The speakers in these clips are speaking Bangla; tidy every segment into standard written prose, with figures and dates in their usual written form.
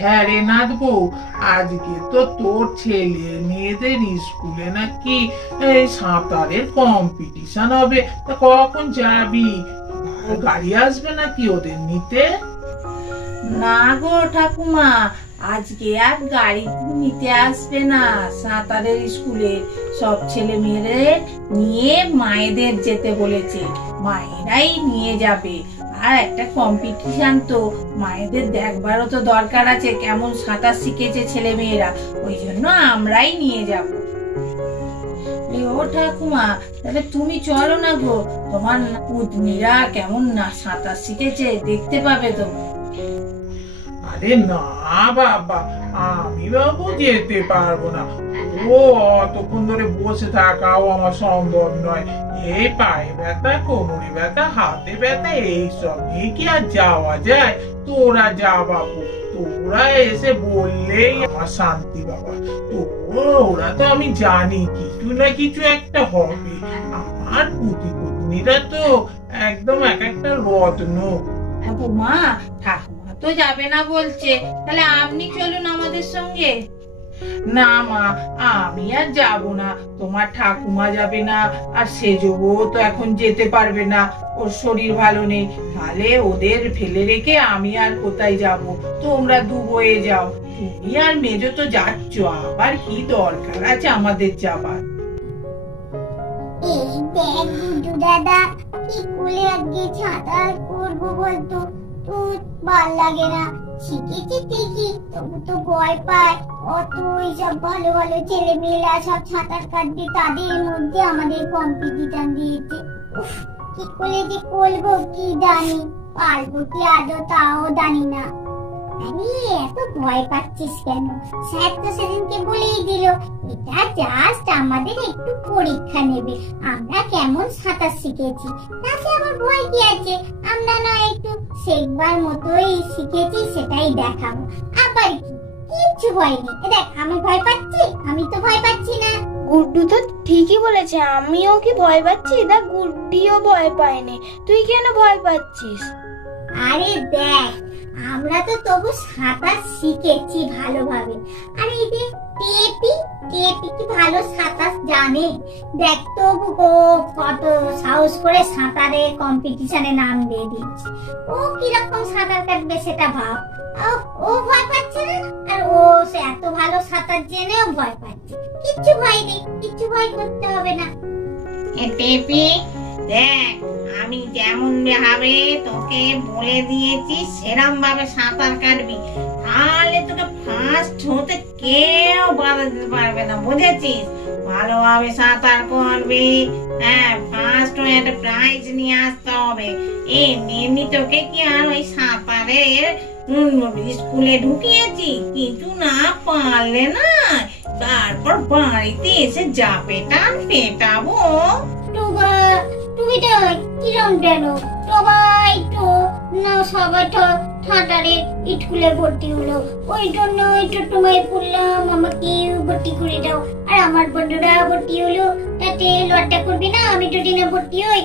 হ্যাঁ রে নাথবো, আজকে তো তোর ছেলে মেয়েদের স্কুলে নাকি সাঁতারের কম্পিটিশন হবে। তা কখন যাবি? গাড়ি আসবে নাকি ওদের নিতে? না গো ঠাকুমা, আজকে আর গাড়ি নিতে আসবে না। সাঁতারের স্কুলে সব ছেলে মেয়েদের নিয়ে মায়েদের যেতে বলেছে, মায়েরাই নিয়ে যাবে। আর একটা কম্পিটিশন তো, মায়েদের দেখবারও তো দরকার আছে কেমন সাঁতার শিখেছে ছেলে মেয়েরা, ওই জন্য আমরাই নিয়ে যাব। ও ঠাকুমা, তাহলে তুমি চলো না গো, তোমার পুতনিরা কেমন না সাঁতার শিখেছে দেখতে পাবে তো। আরে না বাবা, আমি বাবু যেতে পারবো না। ও অতক্ষণ ধরে বসে থাকাও আমার সম্ভব নয়। এই পায়ে ব্যথা, কোমরে ব্যথা, হাতে ব্যথা, এইসব নিয়ে কি আর যাওয়া যায়? তোরা যা বাবু, তোরা এসে বললেই আমার শান্তি বাবা। তো ওরা তো আমি জানি কিছু না কিছু একটা হবে। আমার পুতনিরা তো একদম এক একটা রত্ন। মা, ঠাকুমা তো যাবে না বলছে, তাহলে আপনি চলুন আমাদের সঙ্গে। না মা, আমি আর যাব না। তোমার ঠাকুমা যাবে না, আর সেজবো তো এখন যেতে পারবে না, ওর শরীর ভালো নেই। তাহলে ওদের ফেলে রেখে আমি আর কোথায় যাব? তোমরা দুবোয়ে যাও, তুমি আর মেজো তো যাচ্ছ, আবার কি দরকার আছে আমাদের যাবার? এই দেখ গুড্ডু দাদা, কি করে আজকে সাঁতার করবো বলতো? তো ভাল লাগে না, শিখেছি ঠিকই, তবু তো ভয় পায়। অত এইসব ভালো ভালো ছেলে মেয়েরা সব সাঁতার কাটবে, তাদের মধ্যে আমাদের কম্পিটিশন দিয়েছে। কি করে যে করবো কি জানি, পারবো কি আদৌ তাও জানি না। আরে এত ভয় পাচ্ছিস কেন? স্যার তো সেদিনকে বলেই দিল এটা জাস্ট আমাদের একটু পরীক্ষা নেবে, আমরা কেমন সাঁতার শিখেছি। তাতে আমার ভয় কি আছে? আমরা না একটু শেখবার মতোই শিখেছি, সেটাই দেখাবো। আবার কি, কিচ্ছু ভয় নেই। দেখ আমি ভয় পাচ্ছি? আমি তো ভয় পাচ্ছি না। গুড্ডু তো ঠিকই বলেছে, আমিও কি ভয় পাচ্ছি? দেখ গুড্ডিও ভয় পায়নি, তুই কেন ভয় পাচ্ছিস? আরে দেখ, আমরা তো তবু সাঁতার শিখেছি ভালোভাবে। আর এই যে টেপি, টেপি কি ভালো সাঁতার জানে? দেখ তবু ও কত সাহস করে সাঁতারের কম্পিটিশনে নাম দিয়ে দিচ্ছে। ও কিরকম সাঁতার কাটবে সেটা ভাব। ও ভয় পাচ্ছে না, আর ও এত ভালো সাঁতার জেনেও ভয় পাচ্ছে। কিচ্ছু ভয় নেই, কিচ্ছু ভয় করতে হবে না। টেপি দেখ, আমি যেমন ভাবে তোকে বলে দিয়েছি সেরকম ভাবে সাঁতার কাটবি, তাহলে তোকে ফার্স্ট হতে কেউ বাধা দিতে পারবে না, বুঝেছিস? ভালোভাবে সাঁতার করবি, হ্যাঁ, ফার্স্ট হয়ে একটা প্রাইজ নিয়ে আসতে হবে। এমনি তোকে কি আর ওই সাঁতারের স্কুলে ঢুকিয়েছি? কিছু না পারলে না, তারপর বাড়িতে এসে যা পেটান পেটাবো। তুমি তো কিরম জানো? সবাই তো না, সবাই তো সাঁতারে স্কুলে ভর্তি হলো, ওই জন্য তো তোমায় বললাম আমাকে ভর্তি করে দাও। আর আমার বন্ধুরা ভর্তি হলো, তাতে লজ্জা করবে না? আমি যদি না ভর্তি হই,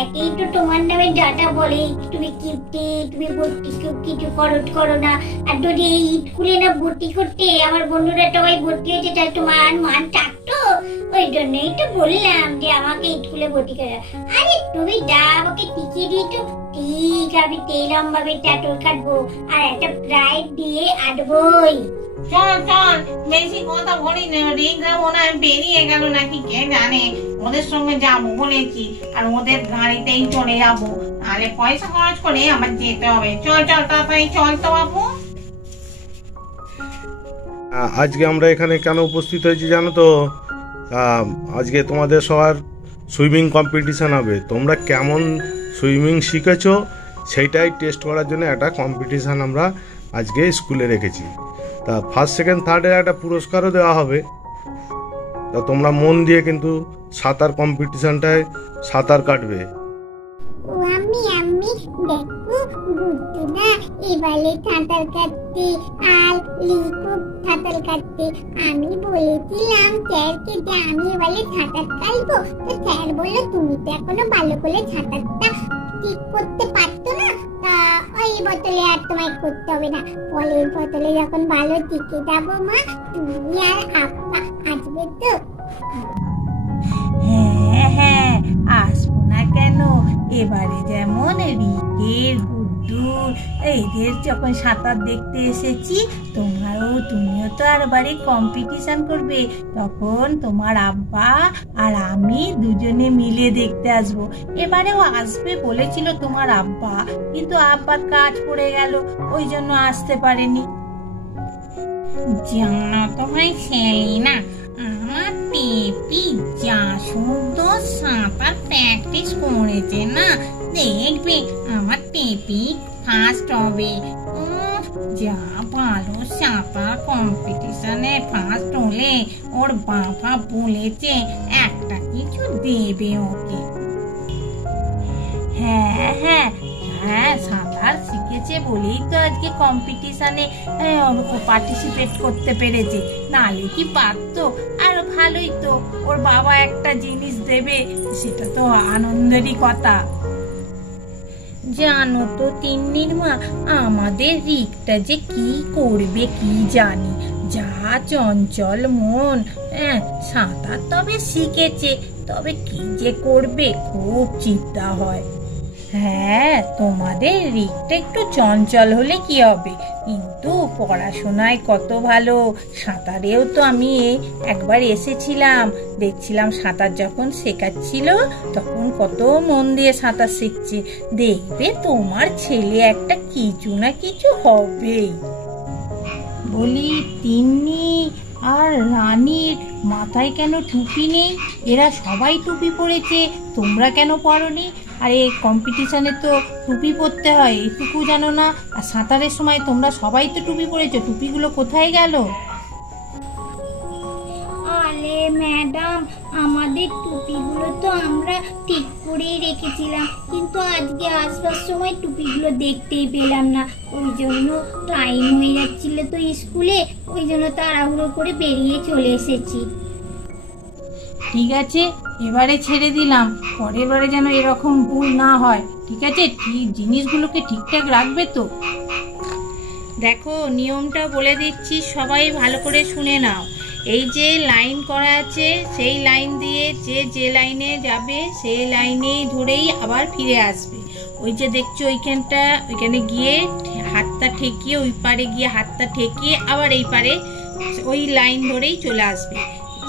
একেই তো তোমার নামে ডাটা বলে তুমি কিপ্টে, তুমি ভর্তি কিছু করো না। আর যদি এই স্কুলে না ভর্তি করতে আমার বন্ধুরা সবাই ভর্তি হয়েছে, তাহলে তোমার মান থাকতো। ওই জন্যই তো বললাম যে আমাকে স্কুলে ভর্তি করে। আরে তুমি যা আমাকে টিকিয়ে দিয়ে তো ঠিক, আমি তেলম ভাবে ট্যাটল কাটবো আর একটা প্রাইজ দিয়ে আটবই। চল চল, বেশি কথা বলি না, রিক্সা মনে হয় বেরিয়ে গেল নাকি কে জানে। ওদের সঙ্গে যাবো বলেছি, আর ওদের গাড়িতেই চলে যাবো, তাহলে পয়সা খরচ করে আমার যেতে হবে। চল চল তাড়াতাড়ি চল তো বাবু। আজকে আমরা এখানে কেন উপস্থিত হয়েছি জানো তো? আজকে তোমাদের সবার সুইমিং কম্পিটিশান হবে। তোমরা কেমন সুইমিং শিখেছো সেইটাই টেস্ট করার জন্য একটা কম্পিটিশান আমরা আজকে স্কুলে রেখেছি। তা ফার্স্ট সেকেন্ড থার্ডের একটা পুরস্কারও দেওয়া হবে। তা তোমরা মন দিয়ে কিন্তু সাঁতার কম্পিটিশানটায় সাঁতার কাটবে। আমি দেখো ঘুরতে না এবারে সাঁতার কাটতে, আর লিখু সাঁতার কাটতে। আমি বলেছিলাম স্যারকে যে আমি এবারে সাঁতার কাটবো, তো স্যার বললো তুমি তো এখনো ভালো করে সাঁতারটা ঠিক করতে পারতো না, তা ওই বোতলে আর তোমায় করতে হবে না। ফলের বোতলে যখন ভালো টিকে যাবো মা, তুমি আর আপা আসবে তো? হ্যাঁ হ্যাঁ, আসবো না কেন? এবারে যেমন রিকের, গুড্ডুর এদের যখন সাঁতার দেখতে এসেছি, তুমিও তো আর বাড়ি কম্পিটিশন করবে, তখন তোমার আব্বা আর আমি দুজনে মিলে দেখতে আসবো। এবারেও আসবে বলেছিল তোমার আব্বা, কিন্তু আব্বার কাজ পড়ে গেল, ওই জন্য আসতে পারেনি। জানো তো ভাই সেলিনা, আমার টেপি যা সুন্দর সাঁতার প্র্যাকটিস করেছে না, দেখবে আমার টেপি ফার্স্ট হবে। যা ভালো সাঁতার, কম্পিটিশনে ফার্স্ট হলে ওর বাবা বলেছে একটা কিছু দেবে ওকে। হ্যাঁ হ্যাঁ হ্যাঁ, সাঁতার শিখেছে বলেই তো আজকে কম্পিটিশনে পার্টিসিপেট করতে পেরেছে, নাহলে কি পারতো? আর ভালোই তো, ওর বাবা একটা জিনিস দেবে, সেটা তো আনন্দেরই কথা। জানো তো তিন্নির মা, আমাদের রিকটা যে কি করবে কি জানি, যা চঞ্চল মন। সাঁতার তবে শিখেছে, তবে কি যে করবে খুব চিন্তা হয়। হ্যাঁ, তোমাদের রিকটা একটু চঞ্চল হলে কি হবে, কিন্তু পড়াশোনায় কত ভালো। সাঁতারেও তো আমি একবার এসেছিলাম, দেখছিলাম সাঁতার যখন শেখাচ্ছিল তখন কত মন দিয়ে সাঁতার শিখছে। দেখবে তোমার ছেলে একটা কিছু না কিছু হবেই। বলি তিন্নি আর রানীর মাথায় কেন টুপি নেই? এরা সবাই টুপি পরেছে, তোমরা কেন পরোনি? আর এই কম্পিটিশনে তো টুপি পরতে হয়, এইটুকু জানো না? আর সাঁতারের সময় তোমরা সবাই তো টুপি পরেছো, টুপিগুলো কোথায় গেল? আরে ম্যাডাম, আমাদের টুপিগুলো তো আমরা ঠিক করেই রেখেছিলাম, কিন্তু আজকে আসবার সময় টুপিগুলো দেখতেই পেলাম না। ওই জন্য টাইম হয়ে যাচ্ছিল তো স্কুলে, ওই জন্য তাড়াহুড়ো করে বেরিয়ে চলে এসেছি। ঠিক আছে, এবারে ছেড়ে দিলাম, পরের বারে যেন এরকম ভুল না হয়। ঠিক আছে, ঠিক জিনিসগুলোকে ঠিকঠাক রাখবে তো? দেখো, নিয়মটা বলে দিচ্ছি, সবাই ভালো করে শুনে নাও। এই যে লাইন করা আছে, সেই লাইন দিয়ে যে লাইনে যাবে সেই লাইনেই ধরেই আবার ফিরে আসবে। ওই যে দেখছো ওইখানটা, ওইখানে গিয়ে হাতটা ঠেকিয়ে, ওই পারে গিয়ে হাতটা ঠেকিয়ে আবার এই পারে ওই লাইন ধরেই চলে আসবে।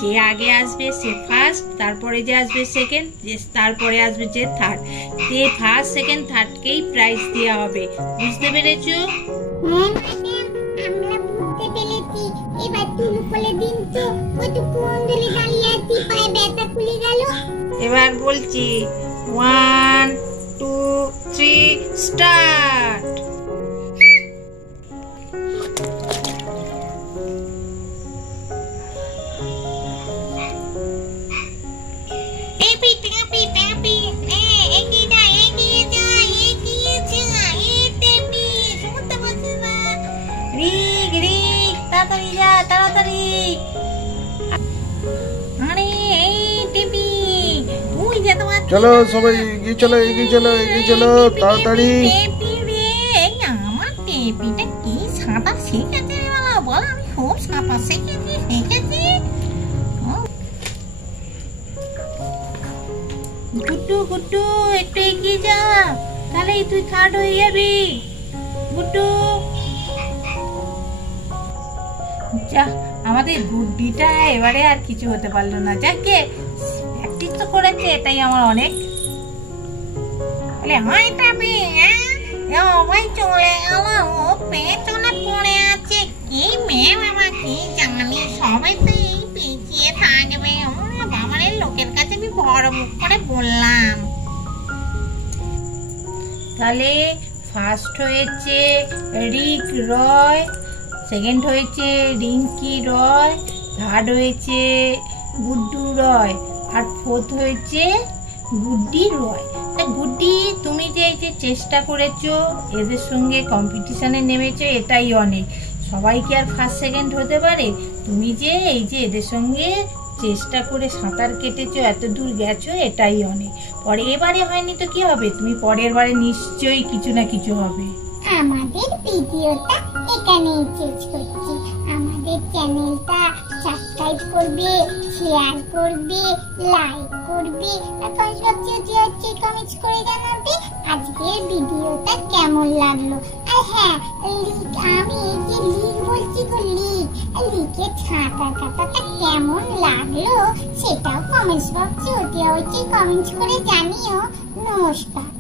যে আগে আসবে সে ফার্স্ট, তারপরে যে আসবে সেকেন্ড, তারপরে আসবে যে থার্ড। যে ফার্স্ট সেকেন্ড থার্ডকেই প্রাইজ দেওয়া হবে। বুঝতে পেরেছো? আমরা বুঝতে পেরেছি। এবার তুমি বলে দিন তো, কতক্ষণ ধরে দাঁড়িয়ে আছি, পায়ে ব্যথা খুলে গেল। এবার বলছি, 1 2 3 স্টার্ট। তাড়াতাড়ি, আরে এই টিপি, তুই যে তোমার চলো সবাই এগিয়ে চলো, এগিয়ে চলো, এগিয়ে চলো তাড়াতাড়ি। টেপি রে, আমার টেপিটা কি সাঁতার শিখেছে রে বাবা? বল, আমি খুব সাঁতার শিখেছি। গুড্ডু গুড্ডু, একটু এগিয়ে যা, তাহলেই তুই থার্ড হয়ে যাবি। গুড্ডু, যা, আমাদের গুড্ডিটা এবারে আর কিছু হতে পারলো না। যাকে প্র্যাকটিস তো করেছে, এটাই আমার অনেক। সবাই চলে গেল, ও পেছনে পড়ে আছে। কি মেয়ে বাবা, কি জানি, সবাই তো এই পিছিয়ে থাকবে। বাবার লোকের কাছে আমি বড় মুখ করে বললাম। তাহলে ফার্স্ট হয়েছে রিক রয়, সেকেন্ড হয়েছে রিঙ্কি রয়, থার্ড হয়েছে গুড্ডু রয়, আর ফোর্থ হয়েছে গুড্ডি রয়। গুড্ডি, তুমি যে এই যে চেষ্টা করেছো, এদের সঙ্গে কম্পিটিশনে নেমেছো, এটাই অনেক। সবাই কি আর ফার্স্ট সেকেন্ড হতে পারে? তুমি যে এই যে এদের সঙ্গে চেষ্টা করে সাঁতার কেটেছো, এত দূর গেছো, এটাই অনেক। পরে এবারে হয়নি তো কি হবে, তুমি পরের বারে নিশ্চয়ই কিছু না কিছু হবে। আমাদের ভিডিওটা এখানেই শেষ করছি। আমাদের চ্যানেলটা সাবস্ক্রাইব করবে, শেয়ার করবে, লাইক করবে, এখন সবচেয়ে হচ্ছে কমেন্টস করে জানাবে আজকের ভিডিওটা কেমন লাগলো। আর হ্যাঁ, আমি এই যে লিক বলছি তো লিকের সাঁতার কাটাটা কেমন লাগলো সেটাও কমেন্টস বক্সে অতি অবশ্যই কমেন্টস করে জানিও। নমস্কার।